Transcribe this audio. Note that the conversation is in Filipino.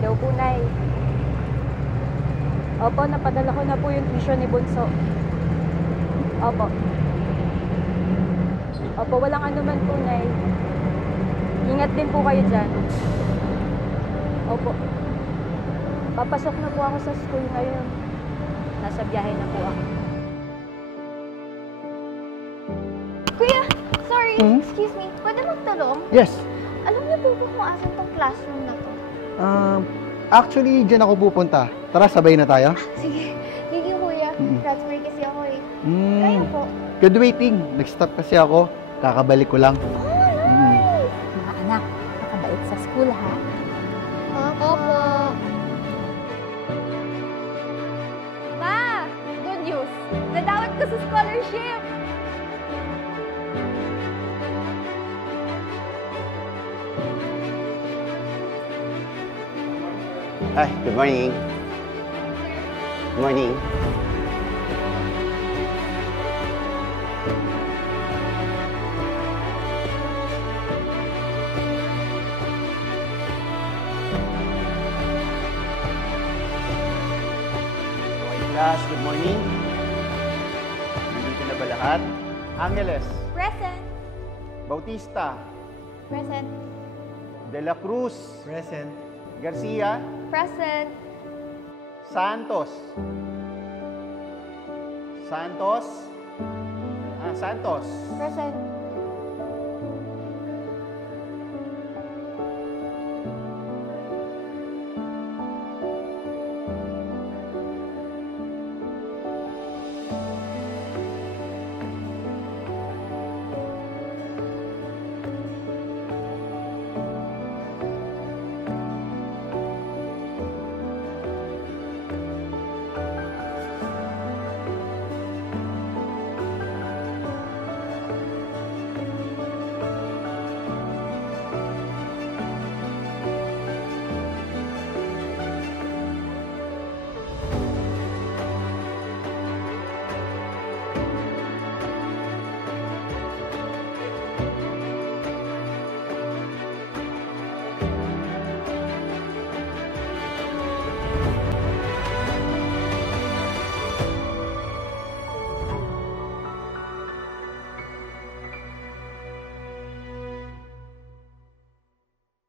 Hello po, Nay. Opo, napadala ko na po yung tuition ni Bunso. Opo. Opo, walang anuman po, Nay. Ingat din po kayo dyan. Opo. Papasok na po ako sa school ngayon. Nasa biyahe na po ako. Kuya, sorry, excuse me. Pwede magtulong? Yes. Alam niyo po ba kung asan tong classroom na to? Actually, dyan ako pupunta. Tara, sabay na tayo. Sige, thank you kuya. Transfer kasi ako eh. Mm. Kaya po. Good waiting. Nag-stop kasi ako. Kakabalik ko lang. Oh, nice! Mga anak, nakabait sa school, ha? Opo. Ma! Good news! Nadawat ko sa scholarship! Hi, good morning. Good morning. Okay, class, good morning. Nandito na ba lahat? Angeles, Present. Bautista, Present. De La Cruz, Present. Garcia, Present. Santos. Santos. Santos. Present.